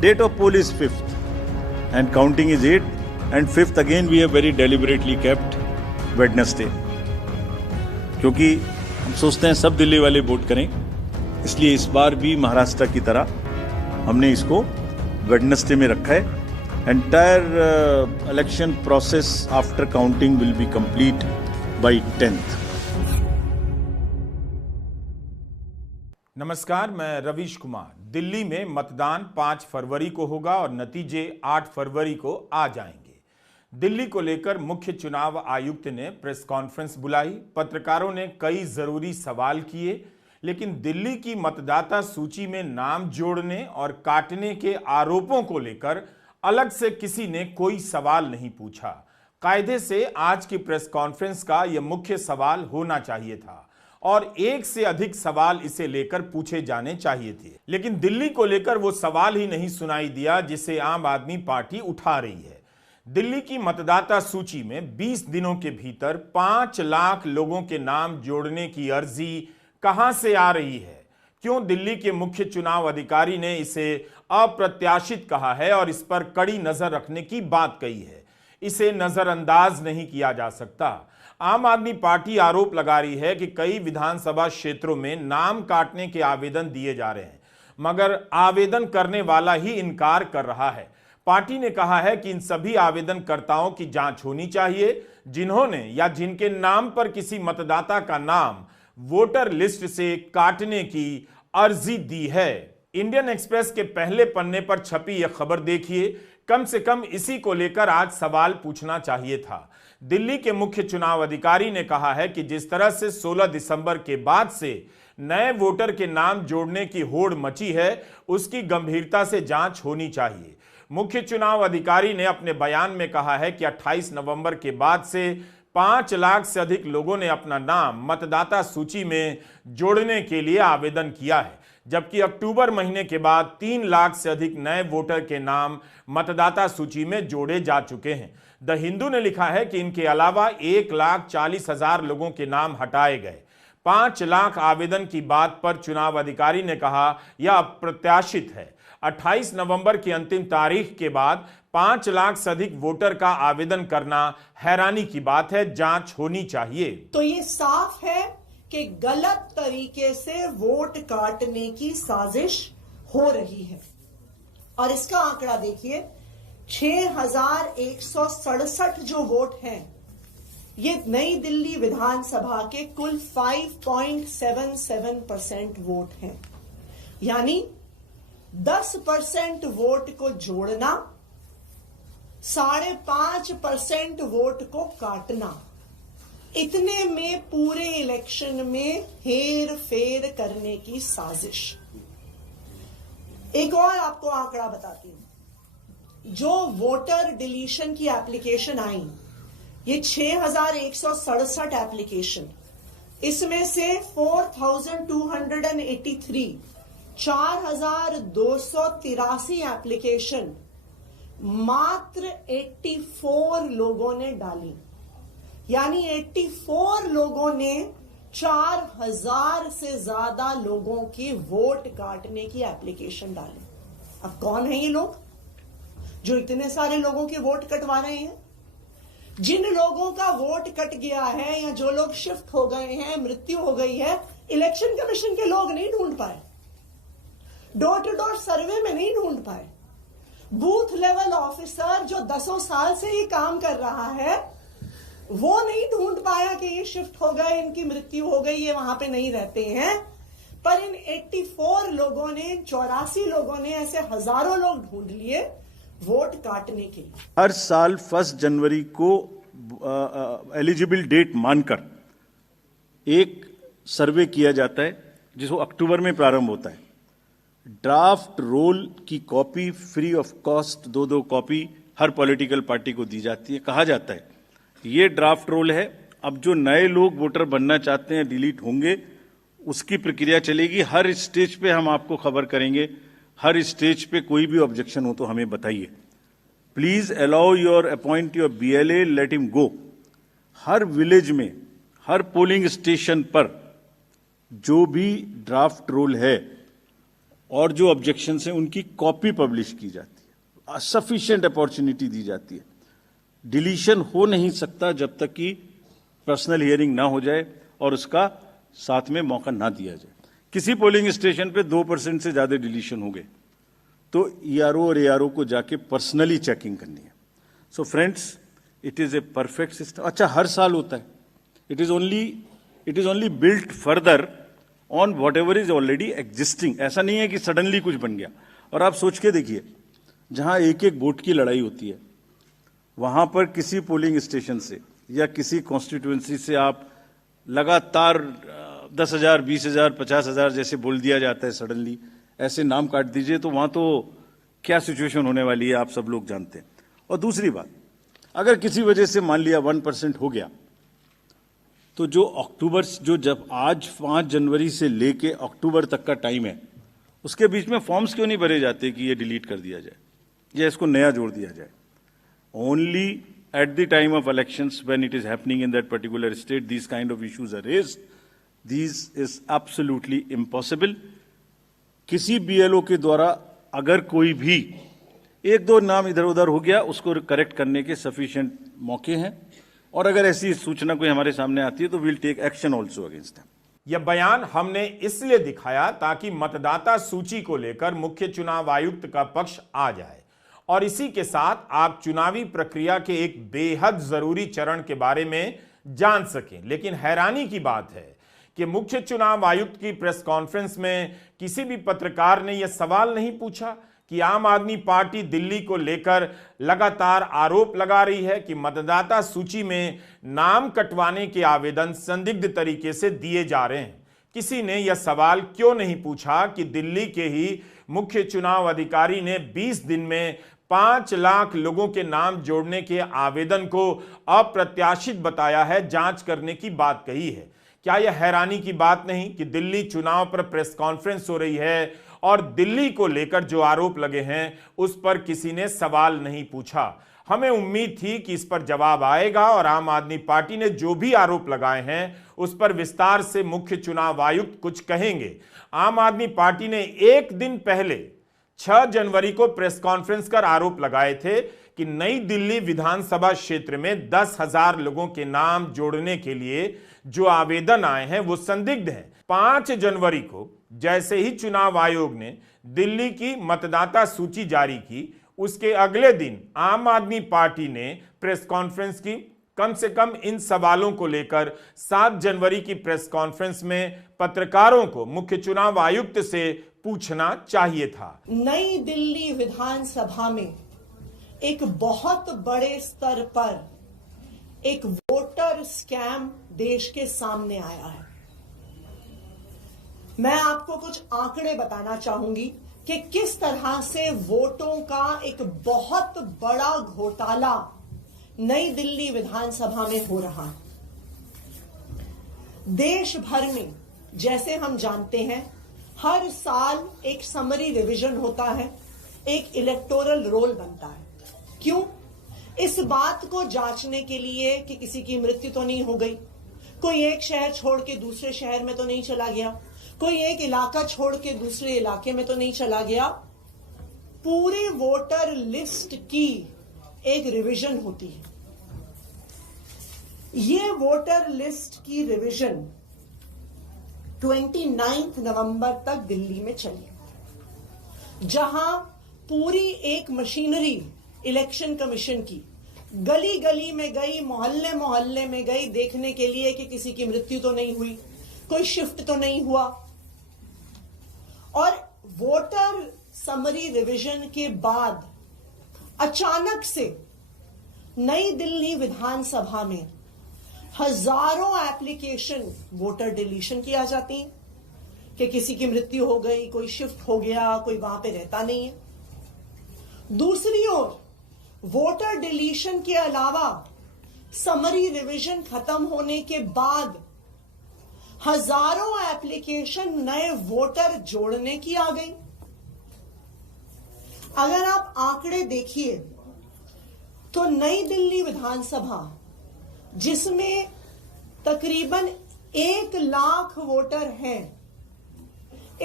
Date of poll is 5th and counting is 8th, and 5th again we have very deliberately kept Wednesday, क्योंकि हम सोचते हैं सब दिल्ली वाले वोट करें, इसलिए इस बार भी महाराष्ट्र की तरह हमने इसको वेडनेसडे में रखा है. Entire election process after counting will be complete by 10th. नमस्कार, मैं रवीश कुमार. दिल्ली में मतदान 5 फरवरी को होगा और नतीजे 8 फरवरी को आ जाएंगे. दिल्ली को लेकर मुख्य चुनाव आयुक्त ने प्रेस कॉन्फ्रेंस बुलाई. पत्रकारों ने कई जरूरी सवाल किए, लेकिन दिल्ली की मतदाता सूची में नाम जोड़ने और काटने के आरोपों को लेकर अलग से किसी ने कोई सवाल नहीं पूछा. कायदे से आज की प्रेस कॉन्फ्रेंस का यह मुख्य सवाल होना चाहिए था और एक से अधिक सवाल इसे लेकर पूछे जाने चाहिए थे, लेकिन दिल्ली को लेकर वो सवाल ही नहीं सुनाई दिया जिसे आम आदमी पार्टी उठा रही है. दिल्ली की मतदाता सूची में 20 दिनों के भीतर 5 लाख लोगों के नाम जोड़ने की अर्जी कहां से आ रही है? क्यों दिल्ली के मुख्य चुनाव अधिकारी ने इसे अप्रत्याशित कहा है और इस पर कड़ी नजर रखने की बात कही है? इसे नजरअंदाज नहीं किया जा सकता. आम आदमी पार्टी आरोप लगा रही है कि कई विधानसभा क्षेत्रों में नाम काटने के आवेदन दिए जा रहे हैं, मगर आवेदन करने वाला ही इनकार कर रहा है. पार्टी ने कहा है कि इन सभी आवेदनकर्ताओं की जांच होनी चाहिए जिन्होंने या जिनके नाम पर किसी मतदाता का नाम वोटर लिस्ट से काटने की अर्जी दी है. इंडियन एक्सप्रेस के पहले पन्ने पर छपी यह खबर देखिए. कम से कम इसी को लेकर आज सवाल पूछना चाहिए था. दिल्ली के मुख्य चुनाव अधिकारी ने कहा है कि जिस तरह से 16 दिसंबर के बाद से नए वोटर के नाम जोड़ने की होड़ मची है, उसकी गंभीरता से जांच होनी चाहिए. मुख्य चुनाव अधिकारी ने अपने बयान में कहा है कि 28 नवंबर के बाद से 5 लाख से अधिक लोगों ने अपना नाम मतदाता सूची में जोड़ने के लिए आवेदन किया है, जबकि अक्टूबर महीने के बाद 3 लाख से अधिक नए वोटर के नाम मतदाता सूची में जोड़े जा चुके हैं. द हिंदू ने लिखा है कि इनके अलावा 1,40,000 लोगों के नाम हटाए गए. 5 लाख आवेदन की बात पर चुनाव अधिकारी ने कहा यह अप्रत्याशित है. 28 नवंबर की अंतिम तारीख के बाद 5 लाख से अधिक वोटर का आवेदन करना हैरानी की बात है. जांच होनी चाहिए. तो ये साफ है कि गलत तरीके से वोट काटने की साजिश हो रही है. और इसका आंकड़ा देखिए, 6,167 जो वोट हैं, ये नई दिल्ली विधानसभा के कुल 5.77% वोट हैं. यानी 10% वोट को जोड़ना, 5.5% वोट को काटना, इतने में पूरे इलेक्शन में हेर फेर करने की साजिश. एक और आपको आंकड़ा बताती हूं. जो वोटर डिलीशन की एप्लीकेशन आई, ये 6,167 एप्लीकेशन, इसमें से 4,283 4,283 एप्लीकेशन मात्र 84 लोगों ने डाली. यानी 84 लोगों ने 4,000 से ज्यादा लोगों की वोट काटने की एप्लीकेशन डाली. अब कौन है ये लोग जो इतने सारे लोगों के वोट कटवा रहे हैं? जिन लोगों का वोट कट गया है या जो लोग शिफ्ट हो गए हैं, मृत्यु हो गई है, इलेक्शन कमीशन के लोग नहीं ढूंढ पाए, डोर टू डोर सर्वे में नहीं ढूंढ पाए, बूथ लेवल ऑफिसर जो 10 साल से ये काम कर रहा है वो नहीं ढूंढ पाया कि ये शिफ्ट हो गए, इनकी मृत्यु हो गई, ये वहां पे नहीं रहते हैं. पर इन 84 लोगों ने, 84 लोगों ने, ऐसे हजारों लोग ढूंढ लिए वोट काटने के लिए. हर साल 1 जनवरी को एलिजिबल डेट मानकर एक सर्वे किया जाता है जिसको अक्टूबर में प्रारंभ होता है. ड्राफ्ट रोल की copy free of cost 2 copy her political party को दी जाती है. कहा जाता है ये ड्राफ्ट रोल है, अब जो नए लोग वोटर बनना चाहते हैं डिलीट होंगे, उसकी प्रक्रिया चलेगी. हर स्टेज पे हम आपको खबर करेंगे. हर स्टेज पे कोई भी ऑब्जेक्शन हो तो हमें बताइए. Please allow your appoint your BLA, let him go. हर विलेज में, हर पोलिंग स्टेशन पर जो भी ड्राफ्ट रोल है और जो ऑब्जेक्शंस हैं उनकी कॉपी पब्लिश की जाती है, सफिशिएंट अपॉर्चुनिटी दी जाती है। डिलीशन हो नहीं सकता जब तक कि पर्सनल हियरिंग ना हो जाए और उसका साथ में मौका ना दिया जाए। किसी पोलिंग स्टेशन पे 2% से ज्यादा डिलीशन हो गए तो ईआरओ और एआरओ को जाके पर्सनली चेकिंग करनी है। So friends, it is a perfect system. अच्छा, हर साल होता है। It is only built further on what ever is already existing. ऐसा नहीं है कि सडनली कुछ बन गया। और आप सोच के देखिए, जहां एक एक वोट की लड़ाई होती है, वहां पर किसी पोलिंग स्टेशन से या किसी कॉन्स्टिट्यूएंसी से आप लगातार 10,000, 20,000, 50,000 जैसे बोल दिया जाता है सडनली, ऐसे नाम काट दीजिए, तो वहां तो क्या सिचुएशन होने वाली है आप सब लोग जानते हैं। और दूसरी बात, अगर किसी वजह से मान लिया 1% हो गया, तो जो जब आज 5 जनवरी से लेके अक्टूबर तक का टाइम है, उसके बीच में फॉर्म्स क्यों नहीं भरे जाते कि ये डिलीट कर दिया जाए या इसको नया जोड़ दिया जाए? Only at the time of elections, when it is happening in that particular state, these kind of issues are raised. These is absolutely impossible. किसी BLO के द्वारा अगर कोई भी 1-2 नाम इधर उधर हो गया, उसको करेक्ट करने के सफिशिएंट मौके हैं, और अगर ऐसी सूचना कोई हमारे सामने आती है तो we'll take action also against them. यह बयान हमने इसलिए दिखाया ताकि मतदाता सूची को लेकर मुख्य चुनाव आयुक्त का पक्ष आ जाए और इसी के साथ आप चुनावी प्रक्रिया के एक बेहद जरूरी चरण के बारे में जान सकें। लेकिन हैरानी की बात है कि मुख्य चुनाव आयुक्त की प्रेस कॉन्फ्रेंस में किसी भी पत्रकार ने यह सवाल नहीं पूछा कि आम आदमी पार्टी दिल्ली को लेकर लगातार आरोप लगा रही है कि मतदाता सूची में नाम कटवाने के आवेदन संदिग्ध तरीके से दिए जा रहे हैं। किसी ने यह सवाल क्यों नहीं पूछा कि दिल्ली के ही मुख्य चुनाव अधिकारी ने 20 दिन में 5 लाख लोगों के नाम जोड़ने के आवेदन को अप्रत्याशित बताया है, जांच करने की बात कही है। क्या यह हैरानी की बात नहीं कि दिल्ली चुनाव पर प्रेस कॉन्फ्रेंस हो रही है और दिल्ली को लेकर जो आरोप लगे हैं उस पर किसी ने सवाल नहीं पूछा? हमें उम्मीद थी कि इस पर जवाब आएगा और आम आदमी पार्टी ने जो भी आरोप लगाए हैं उस पर विस्तार से मुख्य चुनाव आयुक्त कुछ कहेंगे। आम आदमी पार्टी ने एक दिन पहले 6 जनवरी को प्रेस कॉन्फ्रेंस कर आरोप लगाए थे कि नई दिल्ली विधानसभा क्षेत्र में 10,000 लोगों के नाम जोड़ने के लिए जो आवेदन आए हैं वो संदिग्ध हैं। 5 जनवरी को जैसे ही चुनाव आयोग ने दिल्ली की मतदाता सूची जारी की, उसके अगले दिन आम आदमी पार्टी ने प्रेस कॉन्फ्रेंस की। कम से कम इन सवालों को लेकर 7 जनवरी की प्रेस कॉन्फ्रेंस में पत्रकारों को मुख्य चुनाव आयुक्त से पूछना चाहिए था। नई दिल्ली विधानसभा में एक बहुत बड़े स्तर पर एक वोटर स्कैम देश के सामने आया है। मैं आपको कुछ आंकड़े बताना चाहूंगी कि किस तरह से वोटों का एक बहुत बड़ा घोटाला नई दिल्ली विधानसभा में हो रहा है। देश भर में, जैसे हम जानते हैं, हर साल एक समरी रिवीजन होता है, एक इलेक्टोरल रोल बनता है। क्यों? इस बात को जांचने के लिए कि किसी की मृत्यु तो नहीं हो गई, कोई एक शहर छोड़ के दूसरे शहर में तो नहीं चला गया, कोई एक इलाका छोड़ के दूसरे इलाके में तो नहीं चला गया। पूरी वोटर लिस्ट की एक रिवीजन होती है। ये वोटर लिस्ट की रिवीजन 29 नवंबर तक दिल्ली में चली, जहां पूरी एक मशीनरी इलेक्शन कमीशन की गली गली में गई, मोहल्ले मोहल्ले में गई, देखने के लिए कि किसी की मृत्यु तो नहीं हुई, कोई शिफ्ट तो नहीं हुआ। और वोटर समरी रिवीजन के बाद अचानक से नई दिल्ली विधानसभा में हजारों एप्लीकेशन वोटर डिलीशन की आ जाती हैं कि किसी की मृत्यु हो गई, कोई शिफ्ट हो गया, कोई वहां पे रहता नहीं है। दूसरी ओर वोटर डिलीशन के अलावा समरी रिवीजन खत्म होने के बाद हजारों एप्लीकेशन नए वोटर जोड़ने की आ गई। अगर आप आंकड़े देखिए तो नई दिल्ली विधानसभा, जिसमें तकरीबन 1 लाख वोटर हैं,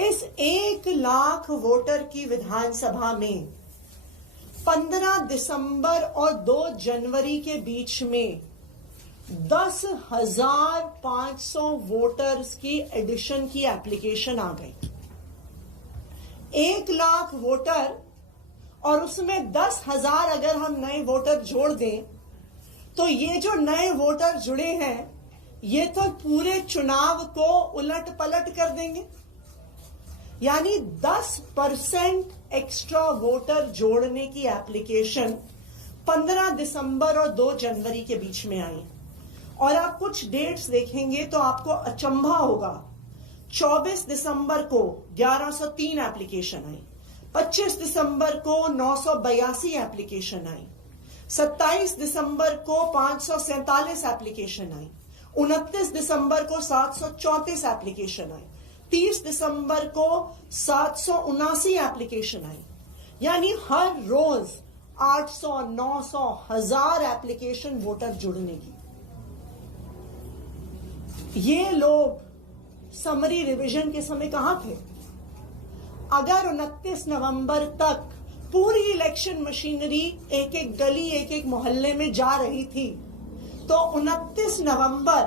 इस 1 लाख वोटर की विधानसभा में 15 दिसंबर और 2 जनवरी के बीच में 10,500 वोटर्स की एडिशन की एप्लीकेशन आ गई। 1 लाख वोटर और उसमें 10,000 अगर हम नए वोटर जोड़ दें तो ये जो नए वोटर जुड़े हैं ये तो पूरे चुनाव को उलट पलट कर देंगे। यानी 10% एक्स्ट्रा वोटर जोड़ने की एप्लीकेशन 15 दिसंबर और 2 जनवरी के बीच में आई। और आप कुछ डेट्स देखेंगे तो आपको अचंभा होगा। 24 दिसंबर को 1103 एप्लीकेशन आई, 25 दिसंबर को 982 एप्लीकेशन आई, 27 दिसंबर को 547 एप्लीकेशन आई, 29 दिसंबर को 734 एप्लीकेशन आई, 30 दिसंबर को 779 एप्लीकेशन आई। यानी हर रोज 800, 900, 1000 एप्लीकेशन वोटर जुड़ने की। ये लोग समरी रिवीजन के समय कहां थे? अगर 29 नवंबर तक पूरी इलेक्शन मशीनरी एक एक गली एक एक मोहल्ले में जा रही थी तो 29 नवंबर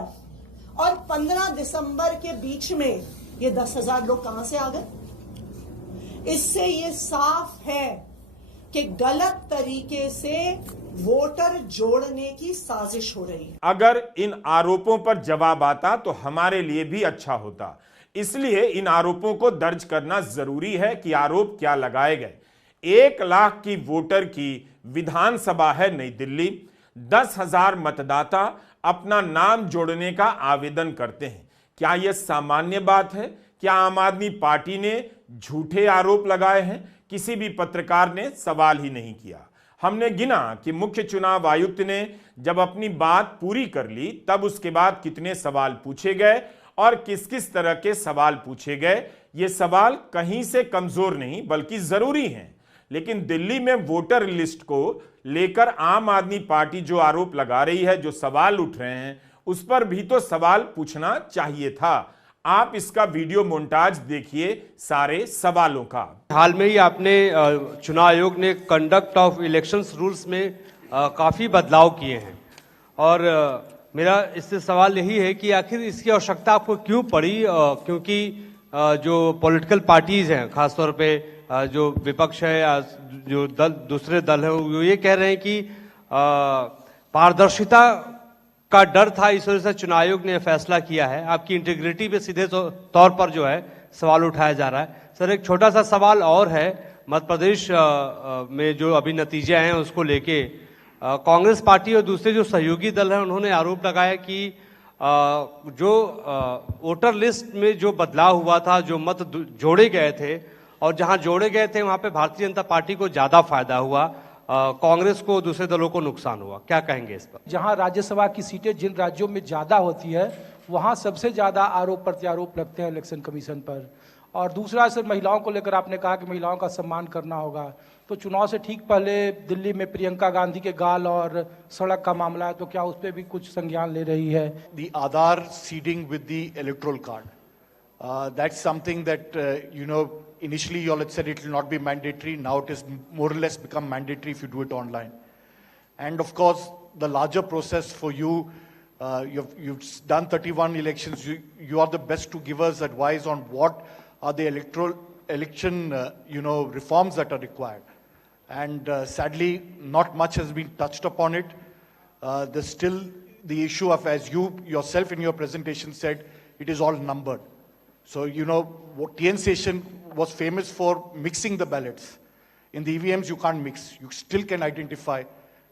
और 15 दिसंबर के बीच में ये 10,000 लोग कहां से आ गए? इससे ये साफ है कि गलत तरीके से वोटर जोड़ने की साजिश हो रही है। अगर इन आरोपों पर जवाब आता तो हमारे लिए भी अच्छा होता, इसलिए इन आरोपों को दर्ज करना जरूरी है कि आरोप क्या लगाए गए। 1 लाख की वोटर की विधानसभा है नई दिल्ली। 10,000 मतदाता अपना नाम जोड़ने का आवेदन करते हैं। क्या यह सामान्य बात है? क्या आम आदमी पार्टी ने झूठे आरोप लगाए हैं? किसी भी पत्रकार ने सवाल ही नहीं किया। हमने गिना कि मुख्य चुनाव आयुक्त ने जब अपनी बात पूरी कर ली तब उसके बाद कितने सवाल पूछे गए और किस किस तरह के सवाल पूछे गए। ये सवाल कहीं से कमजोर नहीं बल्कि जरूरी हैं। लेकिन दिल्ली में वोटर लिस्ट को लेकर आम आदमी पार्टी जो आरोप लगा रही है, जो सवाल उठ रहे हैं, उस पर भी तो सवाल पूछना चाहिए था। आप इसका वीडियो मोन्टाज देखिए सारे सवालों का। हाल में ही आपने चुनाव आयोग ने कंडक्ट ऑफ इलेक्शंस रूल्स में काफ़ी बदलाव किए हैं और मेरा इससे सवाल यही है कि आखिर इसकी आवश्यकता आपको क्यों पड़ी? क्योंकि जो पॉलिटिकल पार्टीज हैं, खासतौर पे जो विपक्ष है या जो दूसरे दल हैं, वो ये कह रहे हैं कि पारदर्शिता का डर था, इस वजह से चुनाव आयोग ने फैसला किया है। आपकी इंटीग्रिटी पे सीधे तौर पर जो है सवाल उठाया जा रहा है। सर, एक छोटा सा सवाल और है। मध्य प्रदेश में जो अभी नतीजे आए हैं उसको लेके कांग्रेस पार्टी और दूसरे जो सहयोगी दल हैं उन्होंने आरोप लगाया कि जो वोटर लिस्ट में जो बदलाव हुआ था, जो मत जोड़े गए थे और जहां जोड़े गए थे वहां पे भारतीय जनता पार्टी को ज्यादा फायदा हुआ, कांग्रेस को, दूसरे दलों को नुकसान हुआ। क्या कहेंगे इस पर? जहां राज्यसभा की सीटें जिन राज्यों में ज्यादा होती है वहां सबसे ज्यादा आरोप प्रत्यारोप लगते हैं इलेक्शन कमीशन पर। और दूसरा, सर, महिलाओं को लेकर आपने कहा कि महिलाओं का सम्मान करना होगा, तो चुनाव से ठीक पहले दिल्ली में प्रियंका गांधी के गाल और सड़क का मामला है, तो क्या उस पर भी कुछ संज्ञान ले रही है? The Aadhaar seeding with the electoral card. That's something that, initially you all had said it will not be mandatory. Now it is more or less become mandatory if you do it online. And of course, the larger process for you, you've done 31 elections. You are the best to give us advice on what are the election, reforms that are required. And sadly, not much has been touched upon it. There's still the issue of, as you yourself in your presentation said, it is all numbered. So, what TN Station was famous for mixing the ballots. In the EVMs, you can't mix. You still can identify.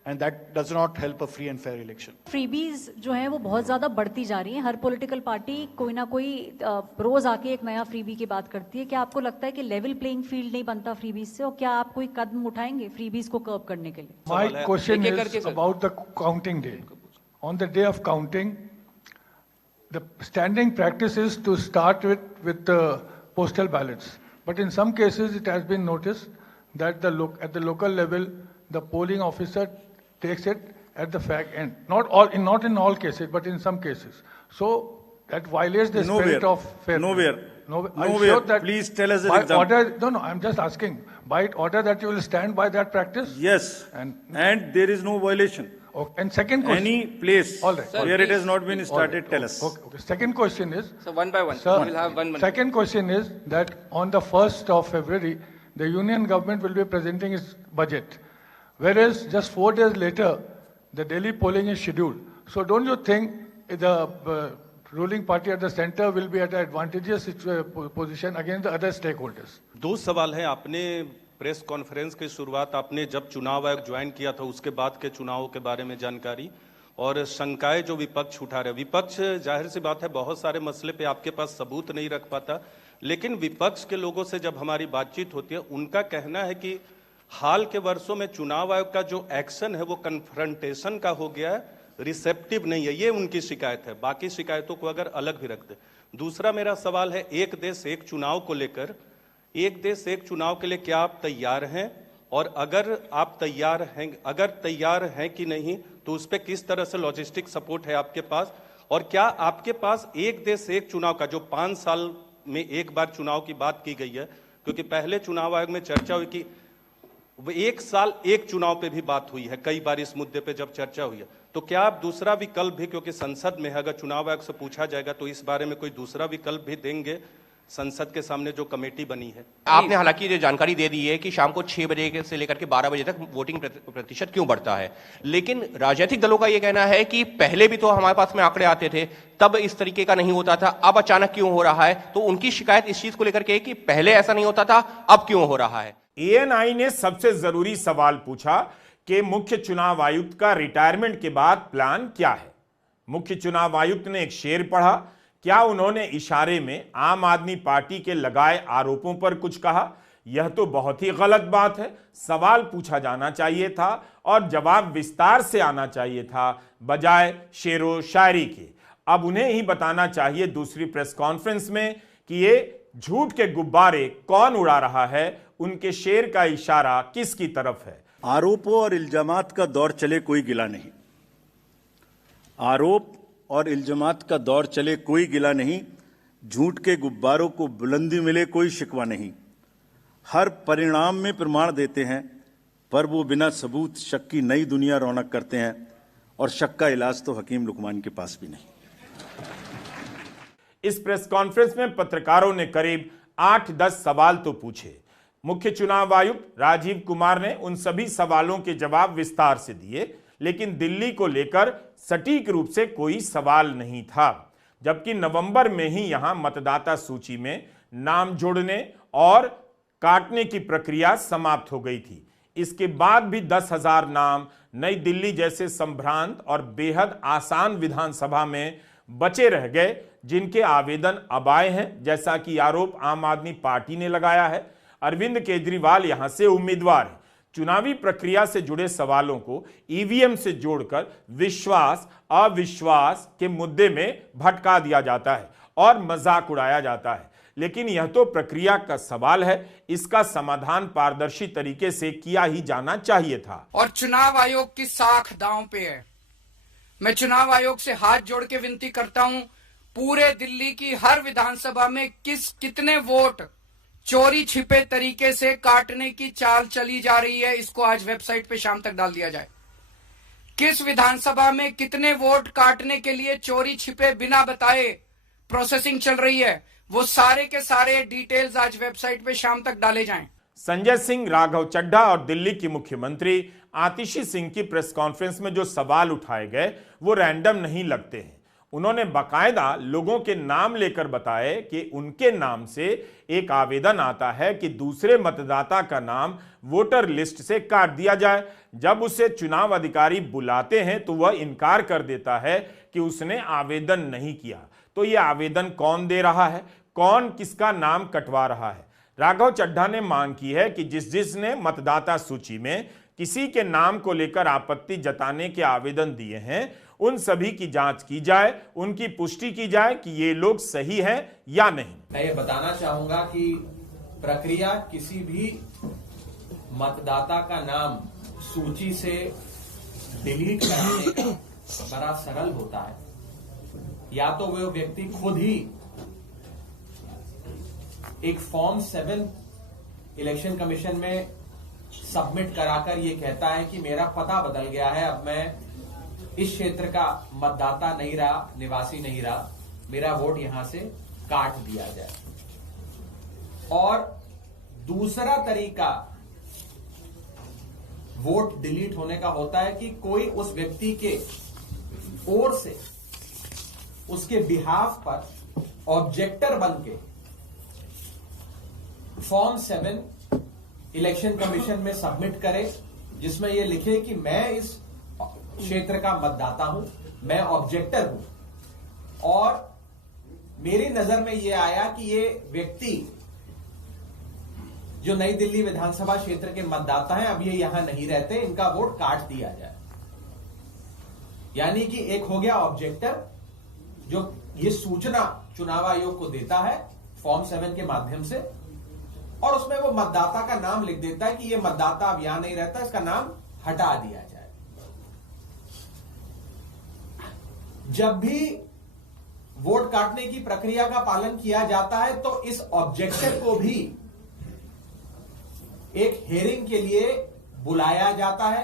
And that does not help a free and fair election. Freebies जो है वो बहुत ज़्यादा बढ़ती जा रही हैं। हर political party कोई ना कोई रोज आके एक नया फ्रीबी की बात करती है। क्या आपको लगता है कि लेवल प्लेइंग फील्ड नहीं बनता फ्रीबीज से, और क्या आप कोई कदम उठाएंगे फ्रीबीज को कर्व करने के लिए? My question is about the counting day. On the day of counting, the standing practice is to start with the postal ballots. But in some cases, it has been noticed that at the local level, the polling officer takes it at the fact end. Not in all cases, but in some cases. So that violates the spirit of fairness. Nowhere. No, I'm Nowhere. sure that Please tell us an by example. order. No, I'm just asking. By order that you will stand by that practice. Yes, And and there is no violation. okay. And second question. Any place All right. where it has not been All started, right. tell us. Okay. Second question is. So one by one, Sir, we will have one. second question is that on the 1st of February, the union government will be presenting its budget, whereas just 4 days later, the Delhi polling is scheduled. So don't you think the ruling party at the center will be at an advantageous position against the other stakeholders? दो सवाल हैं। आपने press conference की शुरुआत आपने जब चुनाव आयोग ज्वाइन किया था उसके बाद के चुनावों के बारे में जानकारी और शंकाएं जो विपक्ष उठा रहे, विपक्ष जाहिर सी बात है बहुत सारे मसले पे आपके पास सबूत नहीं रख पाता, लेकिन विपक्ष के लोगों से जब हमारी बातचीत होती है उनका कहना है कि हाल के वर्षों में चुनाव आयोग का जो एक्शन है वो कन्फ्रंटेशन का हो गया है, रिसेप्टिव नहीं है, ये उनकी शिकायत है। बाकी शिकायतों को अगर अलग भी रख दे। दूसरा मेरा सवाल है, एक देश एक चुनाव को लेकर, एक देश एक चुनाव के लिए क्या आप तैयार हैं, और अगर आप तैयार हैं कि नहीं तो उस पर किस तरह से लॉजिस्टिक सपोर्ट है आपके पास, और क्या आपके पास एक देश एक चुनाव का जो 5 साल में एक बार चुनाव की बात की गई है, क्योंकि पहले चुनाव आयोग में चर्चा हुई कि 1 साल एक चुनाव पे भी बात हुई है, कई बार इस मुद्दे पे जब चर्चा हुई है, तो क्या आप दूसरा विकल्प भी, क्योंकि संसद में अगर चुनाव आयोग से पूछा जाएगा तो इस बारे में कोई दूसरा विकल्प भी देंगे संसद के सामने जो कमेटी बनी है? आपने हालांकि ये जानकारी दे दी है कि शाम को 6 बजे से लेकर के 12 बजे तक वोटिंग प्रतिशत क्यों बढ़ता है, लेकिन राजनीतिक दलों का ये कहना है कि पहले भी तो हमारे पास में आंकड़े आते थे, तब इस तरीके का नहीं होता था, अब अचानक क्यों हो रहा है? तो उनकी शिकायत इस चीज को लेकर के कि पहले ऐसा नहीं होता था, अब क्यों हो रहा है? एएनआई ने सबसे जरूरी सवाल पूछा कि मुख्य चुनाव आयुक्त का रिटायरमेंट के बाद प्लान क्या है। मुख्य चुनाव आयुक्त ने एक शेर पढ़ा, क्या उन्होंने इशारे में आम आदमी पार्टी के लगाए आरोपों पर कुछ कहा? यह तो बहुत ही गलत बात है। सवाल पूछा जाना चाहिए था और जवाब विस्तार से आना चाहिए था, बजाय शेरो शायरी के। अब उन्हें ही बताना चाहिए दूसरी प्रेस कॉन्फ्रेंस में कि ये झूठ के गुब्बारे कौन उड़ा रहा है, उनके शेर का इशारा किसकी तरफ है। आरोपों और इल्जामात का दौर चले कोई गिला नहीं, आरोप और इल्जामात का दौर चले कोई गिला नहीं, झूठ के गुब्बारों को बुलंदी मिले कोई शिकवा नहीं। हर परिणाम में प्रमाण देते हैं पर वो बिना सबूत शक की नई दुनिया रौनक करते हैं, और शक का इलाज तो हकीम लुकमान के पास भी नहीं। इस प्रेस कॉन्फ्रेंस में पत्रकारों ने करीब 8-10 सवाल तो पूछे। मुख्य चुनाव आयुक्त राजीव कुमार ने उन सभी सवालों के जवाब विस्तार से दिए, लेकिन दिल्ली को लेकर सटीक रूप से कोई सवाल नहीं था, जबकि नवंबर में ही यहां मतदाता सूची में नाम जोड़ने और काटने की प्रक्रिया समाप्त हो गई थी। इसके बाद भी 10,000 नाम नई दिल्ली जैसे संभ्रांत और बेहद आसान विधानसभा में बचे रह गए, जिनके आवेदन अब आए हैं, जैसा कि आरोप आम आदमी पार्टी ने लगाया है। अरविंद केजरीवाल यहां से उम्मीदवार हैं। चुनावी प्रक्रिया से जुड़े सवालों को ईवीएम से जोड़कर विश्वास अविश्वास के मुद्दे में भटका दिया जाता है और मजाक उड़ाया जाता है, लेकिन यह तो प्रक्रिया का सवाल है, इसका समाधान पारदर्शी तरीके से किया ही जाना चाहिए था। और चुनाव आयोग की साख दांव पे है। मैं चुनाव आयोग से हाथ जोड़ के विनती करता हूं, पूरे दिल्ली की हर विधानसभा में कितने वोट चोरी छिपे तरीके से काटने की चाल चली जा रही है, इसको आज वेबसाइट पे शाम तक डाल दिया जाए। किस विधानसभा में कितने वोट काटने के लिए चोरी छिपे बिना बताए प्रोसेसिंग चल रही है, वो सारे के सारे डिटेल्स आज वेबसाइट पे शाम तक डाले जाएं। संजय सिंह, राघव चड्ढा और दिल्ली की मुख्यमंत्री आतिशी सिंह की प्रेस कॉन्फ्रेंस में जो सवाल उठाए गए वो रैंडम नहीं लगते हैं। उन्होंने बाकायदा लोगों के नाम लेकर बताए कि उनके नाम से एक आवेदन आता है कि दूसरे मतदाता का नाम वोटर लिस्ट से काट दिया जाए। जब उसे चुनाव अधिकारी बुलाते हैं तो वह इनकार कर देता है कि उसने आवेदन नहीं किया। तो यह आवेदन कौन दे रहा है, कौन किसका नाम कटवा रहा है? राघव चड्ढा ने मांग की है कि जिसने मतदाता सूची में किसी के नाम को लेकर आपत्ति जताने के आवेदन दिए हैं उन सभी की जांच की जाए, उनकी पुष्टि की जाए कि ये लोग सही हैं या नहीं। मैं ये बताना चाहूंगा कि प्रक्रिया किसी भी मतदाता का नाम सूची से डिलीट कराने का बड़ा सरल होता है। या तो वह व्यक्ति खुद ही एक फॉर्म 7 इलेक्शन कमीशन में सबमिट कराकर ये कहता है कि मेरा पता बदल गया है, अब मैं इस क्षेत्र का मतदाता नहीं रहा, निवासी नहीं रहा, मेरा वोट यहां से काट दिया जाए। और दूसरा तरीका वोट डिलीट होने का होता है कि कोई उस व्यक्ति के ओर से उसके बिहाफ पर ऑब्जेक्टर बनके फॉर्म 7 इलेक्शन कमीशन में सबमिट करे, जिसमें यह लिखे कि मैं इस क्षेत्र का मतदाता हूं, मैं ऑब्जेक्टर हूं और मेरी नजर में यह आया कि ये व्यक्ति जो नई दिल्ली विधानसभा क्षेत्र के मतदाता हैं, अब ये यहां नहीं रहते, इनका वोट काट दिया जाए। यानी कि एक हो गया ऑब्जेक्टर जो ये सूचना चुनाव आयोग को देता है फॉर्म 7 के माध्यम से, और उसमें वो मतदाता का नाम लिख देता है कि ये मतदाता अब यहां नहीं रहता, इसका नाम हटा दिया जाए। जब भी वोट काटने की प्रक्रिया का पालन किया जाता है तो इस ऑब्जेक्टर को भी एक हेयरिंग के लिए बुलाया जाता है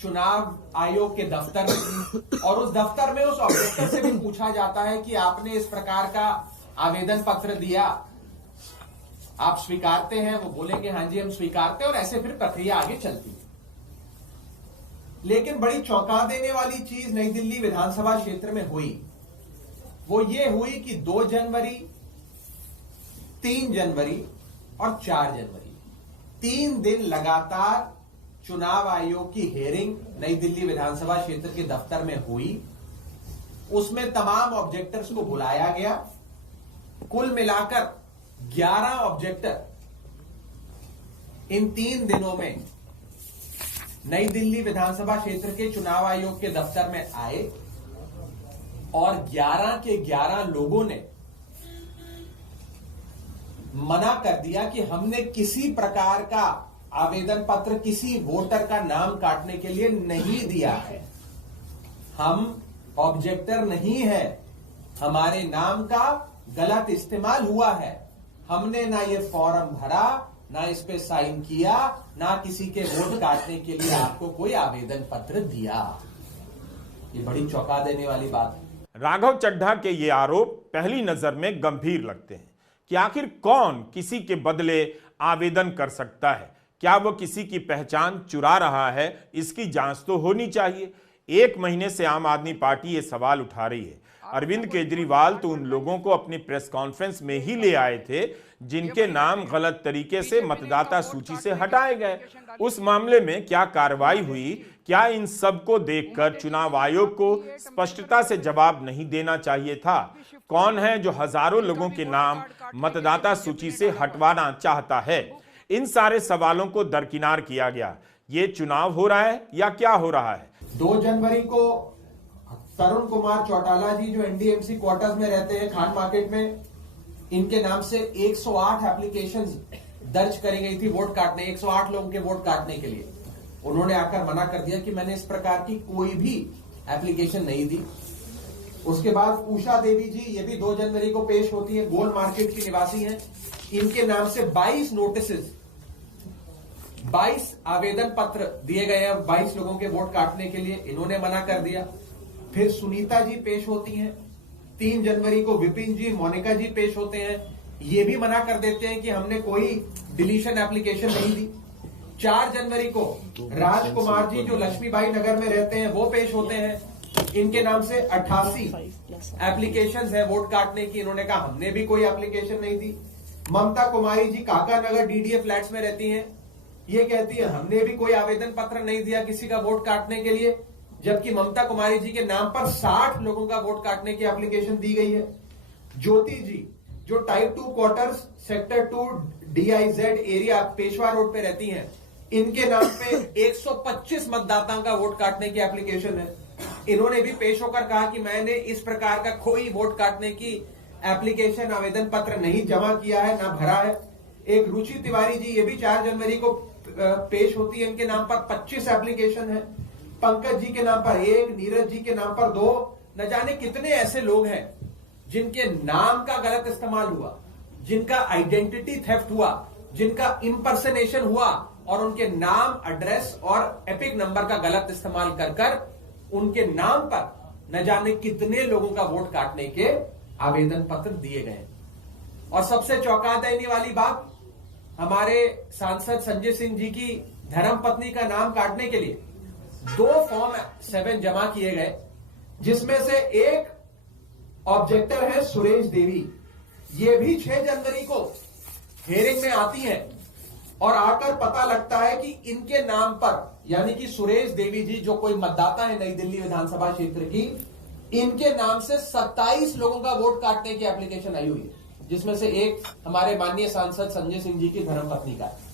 चुनाव आयोग के दफ्तर में, और उस दफ्तर में उस ऑब्जेक्टर से भी पूछा जाता है कि आपने इस प्रकार का आवेदन पत्र दिया, आप स्वीकारते हैं? वो बोलेंगे हाँ जी हम स्वीकारते हैं, और ऐसे फिर प्रक्रिया आगे चलती है। लेकिन बड़ी चौंका देने वाली चीज नई दिल्ली विधानसभा क्षेत्र में हुई, वो ये हुई कि 2 जनवरी, 3 जनवरी और 4 जनवरी 3 दिन लगातार चुनाव आयोग की हेयरिंग नई दिल्ली विधानसभा क्षेत्र के दफ्तर में हुई। उसमें तमाम ऑब्जेक्टर्स को बुलाया गया। कुल मिलाकर 11 ऑब्जेक्टर इन 3 दिनों में नई दिल्ली विधानसभा क्षेत्र के चुनाव आयोग के दफ्तर में आए, और 11 के 11 लोगों ने मना कर दिया कि हमने किसी प्रकार का आवेदन पत्र किसी वोटर का नाम काटने के लिए नहीं दिया है, हम ऑब्जेक्टर नहीं है, हमारे नाम का गलत इस्तेमाल हुआ है, हमने ना ये फॉर्म भरा, ना इस पे साइन किया, ना किसी के वोट काटने के लिए आपको कोई आवेदन पत्र दिया। ये बड़ी चौंका देने वाली बात है। राघव चड्ढा के ये आरोप पहली नजर में गंभीर लगते हैं कि आखिर कौन किसी के बदले आवेदन कर सकता है, क्या वो किसी की पहचान चुरा रहा है, इसकी जांच तो होनी चाहिए। 1 महीने से आम आदमी पार्टी ये सवाल उठा रही है। अरविंद केजरीवाल तो उन लोगों को अपनी प्रेस कॉन्फ्रेंस में ही ले आए थे जिनके नाम गलत तरीके से मतदाता सूची से हटाए गए। उस मामले में क्या कार्रवाई हुई, क्या इन सब को देखकर चुनाव आयोग को स्पष्टता से जवाब नहीं देना चाहिए था? कौन है जो हजारों लोगों के नाम मतदाता सूची से हटवाना चाहता है? इन सारे सवालों को दरकिनार किया गया। ये चुनाव हो रहा है या क्या हो रहा है? 2 जनवरी को तरुण कुमार चौटाला जी जो एनडीएमसी क्वार्टर्स में रहते हैं खान मार्केट में, इनके नाम से 108 एप्लीकेशंस दर्ज करी गई थी वोट काटने, 108 लोगों के वोट काटने के लिए। उन्होंने आकर मना कर दिया कि मैंने इस प्रकार की कोई भी एप्लीकेशन नहीं दी। उसके बाद उषा देवी जी, ये भी 2 जनवरी को पेश होती है, गोल मार्केट की निवासी हैं, इनके नाम से 22 नोटिसेस, 22 आवेदन पत्र दिए गए हैं 22 लोगों के वोट काटने के लिए, इन्होंने मना कर दिया। फिर सुनीता जी पेश होती हैं, 3 जनवरी को विपिन जी, मोनिका जी पेश होते हैं, ये भी मना कर देते हैं कि हमने कोई डिलीशन एप्लीकेशन नहीं दी। 4 जनवरी को राजकुमार जी जो लक्ष्मीबाई नगर में रहते हैं वो पेश होते हैं, इनके नाम से 88 एप्लीकेशंस है वोट काटने की, इन्होंने कहा हमने भी कोई एप्लीकेशन नहीं दी। ममता कुमारी जी काका नगर डीडीए फ्लैट्स में रहती हैं, ये कहती है हमने भी कोई आवेदन पत्र नहीं दिया किसी का वोट काटने के लिए, जबकि ममता कुमारी जी के नाम पर 60 लोगों का वोट काटने की एप्लीकेशन दी गई है। ज्योति जी जो type 2 quarters sector 2 DIZ area Peshwa road पे रहती हैं, इनके नाम पे 125 मतदाताओं का वोट काटने की एप्लीकेशन है। इन्होंने भी पेश होकर कहा कि मैंने इस प्रकार का कोई वोट काटने की एप्लीकेशन आवेदन पत्र नहीं जमा किया है, ना भरा है। एक रुचि तिवारी जी, ये भी 4 जनवरी को पेश होती है, इनके नाम पर 25 एप्लीकेशन है। पंकज जी के नाम पर 1, नीरज जी के नाम पर 2, न जाने कितने ऐसे लोग हैं जिनके नाम का गलत इस्तेमाल हुआ। जिनका आइडेंटिटी थेफ्ट हुआ, जिनका इंपर्सनेशन हुआ और उनके नाम, एड्रेस और एपिक नंबर का गलत इस्तेमाल कर कर उनके नाम पर न जाने कितने लोगों का वोट काटने के आवेदन पत्र दिए गए। और सबसे चौंका देने वाली बात, हमारे सांसद संजय सिंह जी की धर्मपत्नी का नाम काटने के लिए 2 फॉर्म 7 जमा किए गए, जिसमें से एक ऑब्जेक्टर है सुरेश देवी। ये भी 6 जनवरी को हियरिंग में आती है और आकर पता लगता है कि इनके नाम पर, यानी कि सुरेश देवी जी जो कोई मतदाता है नई दिल्ली विधानसभा क्षेत्र की, इनके नाम से 27 लोगों का वोट काटने की एप्लीकेशन आई हुई है, जिसमें से एक हमारे माननीय सांसद संजय सिंह जी की धर्मपत्नी का है।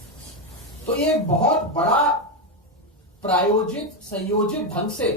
तो ये एक बहुत बड़ा प्रायोजित, संयोजित ढंग से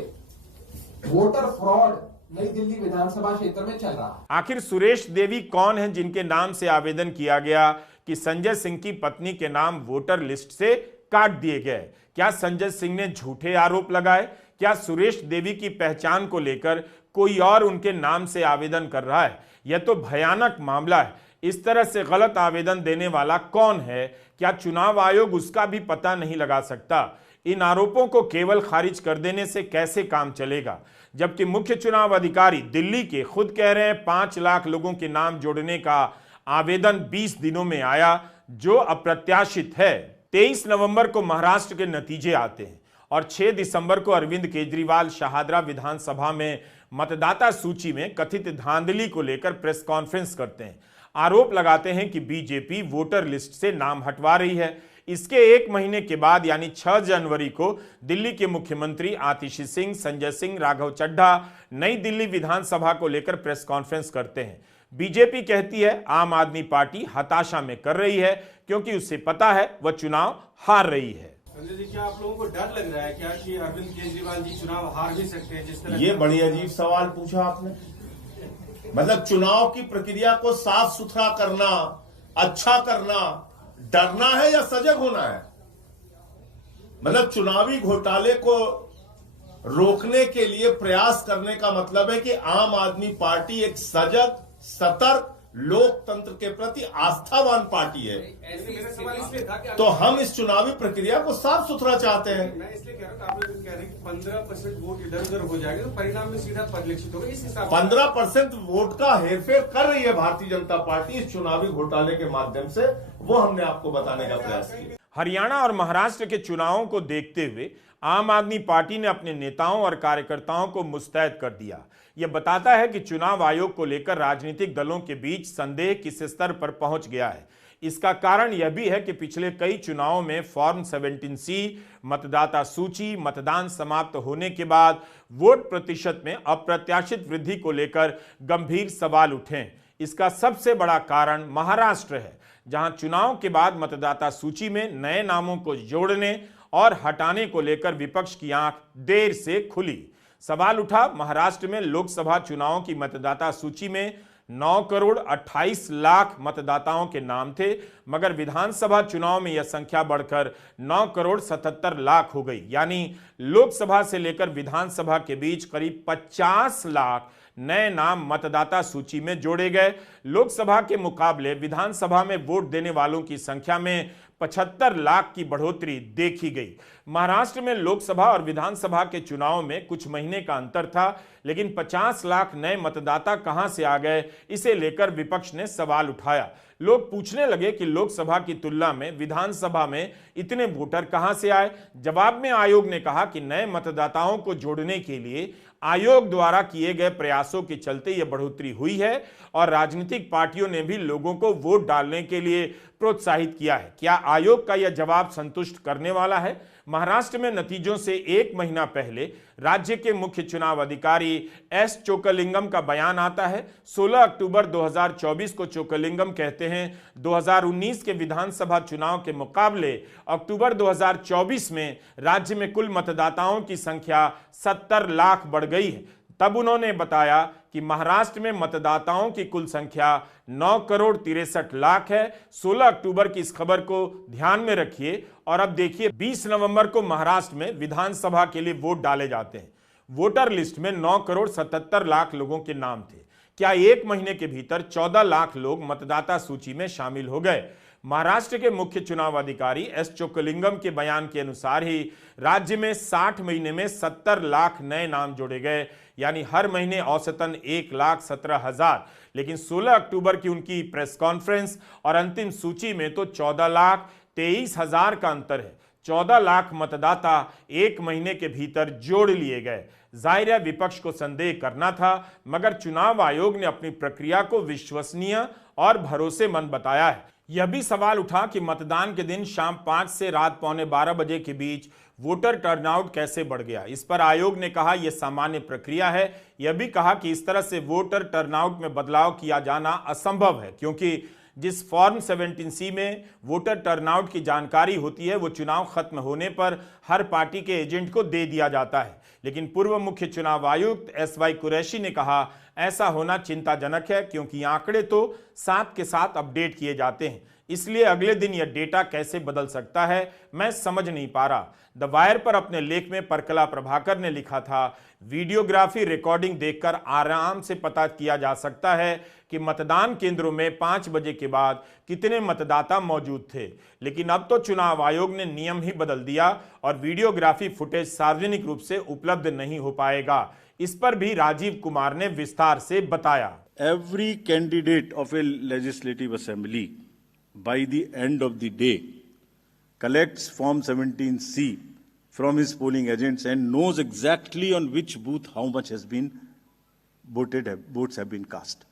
वोटर फ्रॉड नई दिल्ली विधानसभा क्षेत्र में चल रहा है। आखिर सुरेश देवी कौन है जिनके नाम से आवेदन किया गया कि संजय सिंह की पत्नी के नाम वोटर लिस्ट से काट दिए गए? क्या संजय सिंह ने झूठे आरोप लगाए? क्या सुरेश देवी की पहचान को लेकर कोई और उनके नाम से आवेदन कर रहा है? यह तो भयानक मामला है। इस तरह से गलत आवेदन देने वाला कौन है? क्या चुनाव आयोग उसका भी पता नहीं लगा सकता? इन आरोपों को केवल खारिज कर देने से कैसे काम चलेगा, जबकि मुख्य चुनाव अधिकारी दिल्ली के खुद कह रहे हैं 5 लाख लोगों के नाम जोड़ने का आवेदन 20 दिनों में आया, जो अप्रत्याशित है। 23 नवंबर को महाराष्ट्र के नतीजे आते हैं और 6 दिसंबर को अरविंद केजरीवाल शाहदरा विधानसभा में मतदाता सूची में कथित धांधली को लेकर प्रेस कॉन्फ्रेंस करते हैं। आरोप लगाते हैं कि बीजेपी वोटर लिस्ट से नाम हटवा रही है। इसके 1 महीने के बाद यानी 6 जनवरी को दिल्ली के मुख्यमंत्री आतिशी सिंह, संजय सिंह, राघव चड्ढा नई दिल्ली विधानसभा को लेकर प्रेस कॉन्फ्रेंस करते हैं। बीजेपी कहती है आम आदमी पार्टी हताशा में कर रही है क्योंकि उसे पता है वह चुनाव हार रही है। संजय जी, क्या आप लोगों को डर लग रहा है क्या कि अरविंद केजरीवाल जी चुनाव हार भी सकते हैं? जिस तरह ये बड़ी अजीब सवाल पूछा आपने। मतलब चुनाव की प्रक्रिया को साफ सुथरा करना, अच्छा करना, डरना है या सजग होना है? मतलब चुनावी घोटाले को रोकने के लिए प्रयास करने का मतलब है कि आम आदमी पार्टी एक सजग, सतर्क, लोकतंत्र के प्रति आस्थावान पार्टी है। मेरा सवाल इसलिए था कि तो हम इस चुनावी प्रक्रिया को साफ सुथरा चाहते हैं। मैं इसलिए कह रहा हूँ, आप लोग कह रहे हैं कि 15% वोट इधर उधर हो जाएगा तो परिणाम में सीधा परिलक्षित होगा। इस हिसाब 15% वोट का हेरफेर कर रही है भारतीय जनता पार्टी इस चुनावी घोटाले के माध्यम से, वो हमने आपको बताने का प्रयास किया। हरियाणा और महाराष्ट्र के चुनावों को देखते हुए आम आदमी पार्टी ने अपने नेताओं और कार्यकर्ताओं को मुस्तैद कर दिया। यह बताता है कि चुनाव आयोग को लेकर राजनीतिक दलों के बीच संदेह किस स्तर पर पहुंच गया है। इसका कारण यह भी है कि पिछले कई चुनावों में फॉर्म 17C मतदाता सूची मतदान समाप्त होने के बाद वोट प्रतिशत में अप्रत्याशित वृद्धि को लेकर गंभीर सवाल उठे। इसका सबसे बड़ा कारण महाराष्ट्र है, जहां चुनाव के बाद मतदाता सूची में नए नामों को जोड़ने और हटाने को लेकर विपक्ष की आंख देर से खुली। सवाल उठा, महाराष्ट्र में लोकसभा चुनावों की मतदाता सूची में 9 करोड़ 28 लाख मतदाताओं के नाम थे, मगर विधानसभा चुनाव में यह संख्या बढ़कर 9 करोड़ 77 लाख हो गई। यानी लोकसभा से लेकर विधानसभा के बीच करीब 50 लाख नए नाम मतदाता सूची में जोड़े गए। लोकसभा के मुकाबले विधानसभा में वोट देने वालों की संख्या में 75 लाख की बढ़ोतरी देखी गई। महाराष्ट्र में लोकसभा और विधानसभा के चुनाव में कुछ महीने का अंतर था, लेकिन 50 लाख नए मतदाता कहां से आ गए, इसे लेकर विपक्ष ने सवाल उठाया। लोग पूछने लगे कि लोकसभा की तुलना में विधानसभा में इतने वोटर कहां से आए। जवाब में आयोग ने कहा कि नए मतदाताओं को जोड़ने के लिए आयोग द्वारा किए गए प्रयासों के चलते यह बढ़ोतरी हुई है और राजनीतिक पार्टियों ने भी लोगों को वोट डालने के लिए प्रोत्साहित किया है। क्या आयोग का यह जवाब संतुष्ट करने वाला है? महाराष्ट्र में नतीजों से 1 महीना पहले राज्य के मुख्य चुनाव अधिकारी एस चोकलिंगम का बयान आता है। 16 अक्टूबर 2024 को चोकलिंगम कहते हैं 2019 के विधानसभा चुनाव के मुकाबले अक्टूबर 2024 में राज्य में कुल मतदाताओं की संख्या 70 लाख बढ़ गई है। तब उन्होंने बताया कि महाराष्ट्र में मतदाताओं की कुल संख्या 9 करोड़ 63 लाख है। 16 अक्टूबर की इस खबर को ध्यान में रखिए और अब देखिए 20 नवंबर को महाराष्ट्र में विधानसभा के लिए वोट डाले जाते हैं। वोटर लिस्ट में 9 करोड़ 77 लाख लोगों के नाम थे। क्या एक महीने के भीतर 14 लाख लोग मतदाता सूची में शामिल हो गए? महाराष्ट्र के मुख्य चुनाव अधिकारी एस चोक्कलिंगम के बयान के अनुसार ही राज्य में 60 महीने में 70 लाख नए नाम जोड़े गए, यानी हर महीने औसतन 1,17,000। लेकिन 16 अक्टूबर की उनकी प्रेस कॉन्फ्रेंस और अंतिम सूची में तो 14,23,000 का अंतर है। 14 लाख मतदाता एक महीने के भीतर जोड़ लिए गए। जाहिर है विपक्ष को संदेह करना था, मगर चुनाव आयोग ने अपनी प्रक्रिया को विश्वसनीय और भरोसेमंद बताया है। यह भी सवाल उठा कि मतदान के दिन शाम 5 से रात 11:15 बजे के बीच वोटर टर्नआउट कैसे बढ़ गया। इस पर आयोग ने कहा यह सामान्य प्रक्रिया है। यह भी कहा कि इस तरह से वोटर टर्नआउट में बदलाव किया जाना असंभव है, क्योंकि जिस फॉर्म 17C में वोटर टर्नआउट की जानकारी होती है वो चुनाव खत्म होने पर हर पार्टी के एजेंट को दे दिया जाता है। लेकिन पूर्व मुख्य चुनाव आयुक्त SY कुरैशी ने कहा ऐसा होना चिंताजनक है, क्योंकि आंकड़े तो साथ के साथ अपडेट किए जाते हैं, इसलिए अगले दिन यह डेटा कैसे बदल सकता है मैं समझ नहीं पा रहा। द वायर पर अपने लेख में परकला प्रभाकर ने लिखा था, वीडियोग्राफी रिकॉर्डिंग देखकर आराम से पता किया जा सकता है कि मतदान केंद्रों में 5 बजे के बाद कितने मतदाता मौजूद थे। लेकिन अब तो चुनाव आयोग ने नियम ही बदल दिया और वीडियोग्राफी फुटेज सार्वजनिक रूप से उपलब्ध नहीं हो पाएगा। इस पर भी राजीव कुमार ने विस्तार से बताया। Every candidate of A legislative assembly by the end of the day collects form 17C from his polling agents and knows exactly on which booth how much has been votes have been cast.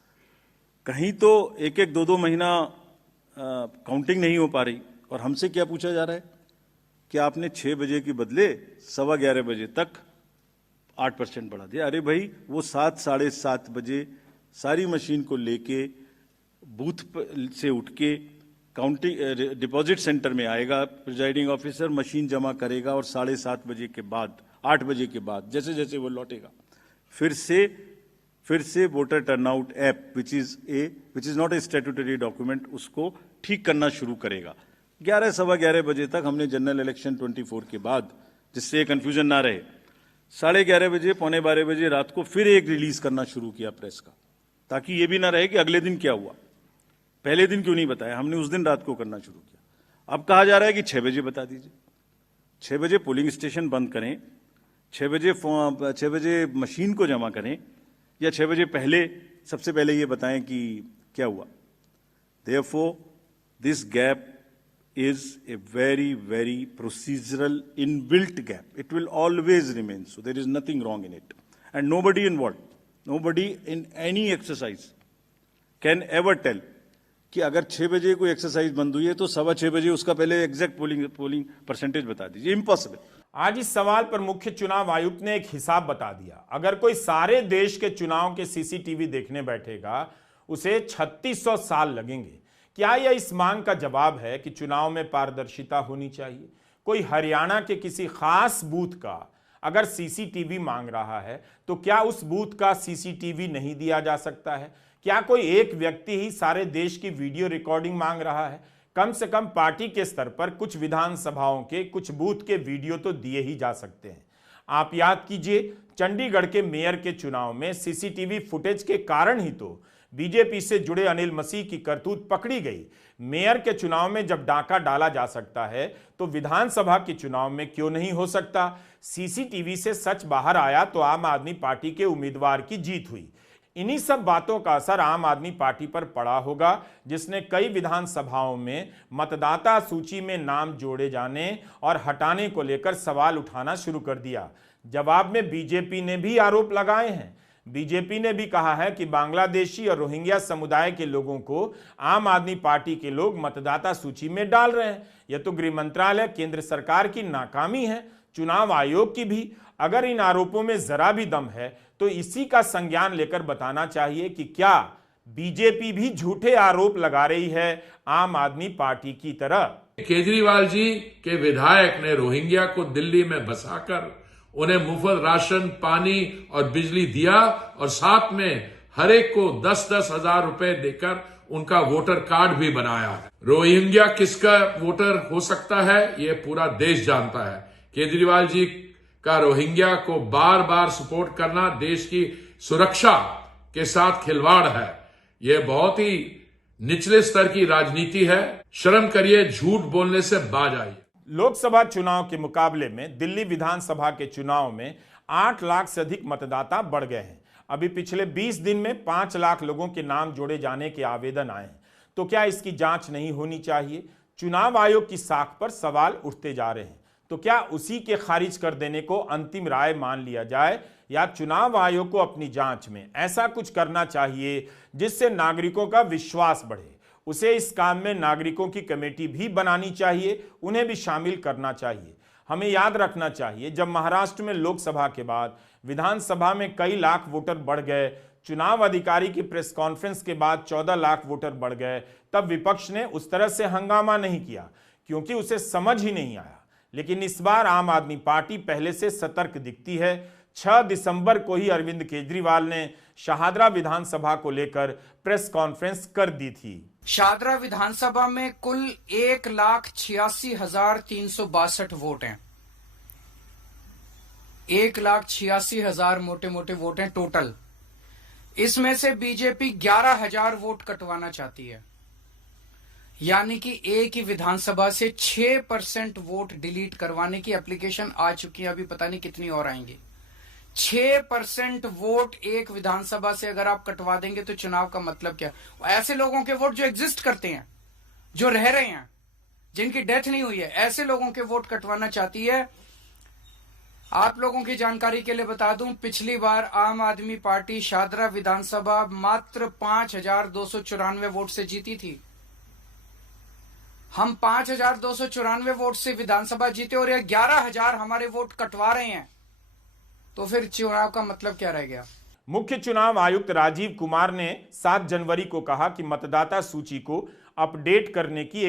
कहीं तो एक एक दो महीना counting नहीं हो पा रही और हमसे क्या पूछा जा रहा है कि आपने 6 बजे के बदले 11:15 बजे तक 8% बढ़ा दिया। अरे भाई वो 7 साढ़े 7 बजे सारी मशीन को लेके बूथ से उठ के काउंटिंग डिपॉजिट सेंटर में आएगा, प्रिजाइडिंग ऑफिसर मशीन जमा करेगा और 7:30 बजे के बाद 8 बजे के बाद जैसे जैसे वो लौटेगा फिर से voter turnout app which is not a statutory document उसको ठीक करना शुरू करेगा। 11 सवा 11 बजे तक हमने जनरल इलेक्शन 24 के बाद, जिससे कंफ्यूजन ना रहे, 11:30 बजे 11:45 बजे रात को फिर एक रिलीज करना शुरू किया प्रेस का, ताकि ये भी ना रहे कि अगले दिन क्या हुआ, पहले दिन क्यों नहीं बताया। हमने उस दिन रात को करना शुरू किया। अब कहा जा रहा है कि 6 बजे बता दीजिए। 6 बजे पोलिंग स्टेशन बंद करें, 6 बजे मशीन को जमा करें, या 6 बजे पहले सबसे पहले ये बताएं कि क्या हुआ। Therefore, this gap is a very, very procedural inbuilt gap. It will always remain so. There is nothing wrong in it. And nobody involved, nobody in any exercise can ever tell कि अगर 6 बजे कोई exercise बंद हुई है तो 6:15 बजे उसका पहले एग्जैक्ट पोलिंग परसेंटेज बता दीजिए। इम्पॉसिबल। आज इस सवाल पर मुख्य चुनाव आयुक्त ने एक हिसाब बता दिया। अगर कोई सारे देश के चुनाव के सीसीटीवी देखने बैठेगा उसे 3600 साल लगेंगे। क्या यह इस मांग का जवाब है कि चुनाव में पारदर्शिता होनी चाहिए? कोई हरियाणा के किसी खास बूथ का अगर सीसीटीवी मांग रहा है तो क्या उस बूथ का सीसीटीवी नहीं दिया जा सकता है? क्या कोई एक व्यक्ति ही सारे देश की वीडियो रिकॉर्डिंग मांग रहा है? कम से कम पार्टी के स्तर पर कुछ विधानसभाओं के कुछ बूथ के वीडियो तो दिए ही जा सकते हैं। आप याद कीजिए, चंडीगढ़ के मेयर के चुनाव में सीसीटीवी फुटेज के कारण ही तो बीजेपी से जुड़े अनिल मसीह की करतूत पकड़ी गई। मेयर के चुनाव में जब डाका डाला जा सकता है तो विधानसभा के चुनाव में क्यों नहीं हो सकता? सीसीटीवी से सच बाहर आया तो आम आदमी पार्टी के उम्मीदवार की जीत हुई। इन्हीं सब बातों का असर आम आदमी पार्टी पर पड़ा होगा, जिसने कई विधानसभाओं में मतदाता सूची में नाम जोड़े जाने और हटाने को लेकर सवाल उठाना शुरू कर दिया। जवाब में बीजेपी ने भी आरोप लगाए हैं। बीजेपी ने भी कहा है कि बांग्लादेशी और रोहिंग्या समुदाय के लोगों को आम आदमी पार्टी के लोग मतदाता सूची में डाल रहे हैं। यह तो गृह मंत्रालय, केंद्र सरकार की नाकामी है, चुनाव आयोग की भी। अगर इन आरोपों में जरा भी दम है तो इसी का संज्ञान लेकर बताना चाहिए कि क्या बीजेपी भी झूठे आरोप लगा रही है आम आदमी पार्टी की तरह। केजरीवाल जी के विधायक ने रोहिंग्या को दिल्ली में बसाकर उन्हें मुफ्त राशन, पानी और बिजली दिया और साथ में हर एक को 10-10 हजार रुपए देकर उनका वोटर कार्ड भी बनाया है। रोहिंग्या किसका वोटर हो सकता है ये पूरा देश जानता है। केजरीवाल जी का रोहिंग्या को बार बार सपोर्ट करना देश की सुरक्षा के साथ खिलवाड़ है। यह बहुत ही निचले स्तर की राजनीति है। शर्म करिए, झूठ बोलने से बाज आइए। लोकसभा चुनाव के मुकाबले में दिल्ली विधानसभा के चुनाव में 8 लाख से अधिक मतदाता बढ़ गए हैं। अभी पिछले 20 दिन में 5 लाख लोगों के नाम जोड़े जाने के आवेदन आए हैं। तो क्या इसकी जांच नहीं होनी चाहिए? चुनाव आयोग की साख पर सवाल उठते जा रहे हैं। तो क्या उसी के खारिज कर देने को अंतिम राय मान लिया जाए, या चुनाव आयोग को अपनी जांच में ऐसा कुछ करना चाहिए जिससे नागरिकों का विश्वास बढ़े? उसे इस काम में नागरिकों की कमेटी भी बनानी चाहिए, उन्हें भी शामिल करना चाहिए। हमें याद रखना चाहिए, जब महाराष्ट्र में लोकसभा के बाद विधानसभा में कई लाख वोटर बढ़ गए, चुनाव अधिकारी की प्रेस कॉन्फ्रेंस के बाद 14 लाख वोटर बढ़ गए, तब विपक्ष ने उस तरह से हंगामा नहीं किया क्योंकि उसे समझ ही नहीं आया। लेकिन इस बार आम आदमी पार्टी पहले से सतर्क दिखती है। 6 दिसंबर को ही अरविंद केजरीवाल ने शाहदरा विधानसभा को लेकर प्रेस कॉन्फ्रेंस कर दी थी। शाहदरा विधानसभा में कुल 1,86,362 वोट हैं। 1,86,000 मोटे मोटे वोट हैं टोटल। इसमें से बीजेपी 11,000 वोट कटवाना चाहती है, यानी कि एक ही विधानसभा से 6% वोट डिलीट करवाने की एप्लीकेशन आ चुकी है। अभी पता नहीं कितनी और आएंगी। 6% वोट एक विधानसभा से अगर आप कटवा देंगे तो चुनाव का मतलब क्या? ऐसे लोगों के वोट जो एग्जिस्ट करते हैं, जो रह रहे हैं, जिनकी डेथ नहीं हुई है, ऐसे लोगों के वोट कटवाना चाहती है। आप लोगों की जानकारी के लिए बता दूं, पिछली बार आम आदमी पार्टी शाहदरा विधानसभा मात्र 5,294 वोट से जीती थी। हम 5,294 वोट से विधानसभा जीते और ये 11,000 हमारे वोट कटवा रहे हैं, तो फिर चुनाव का मतलब क्या रह गया? मुख्य चुनाव आयुक्त राजीव कुमार ने 7 जनवरी को कहा कि मतदाता सूची को अपडेट करने की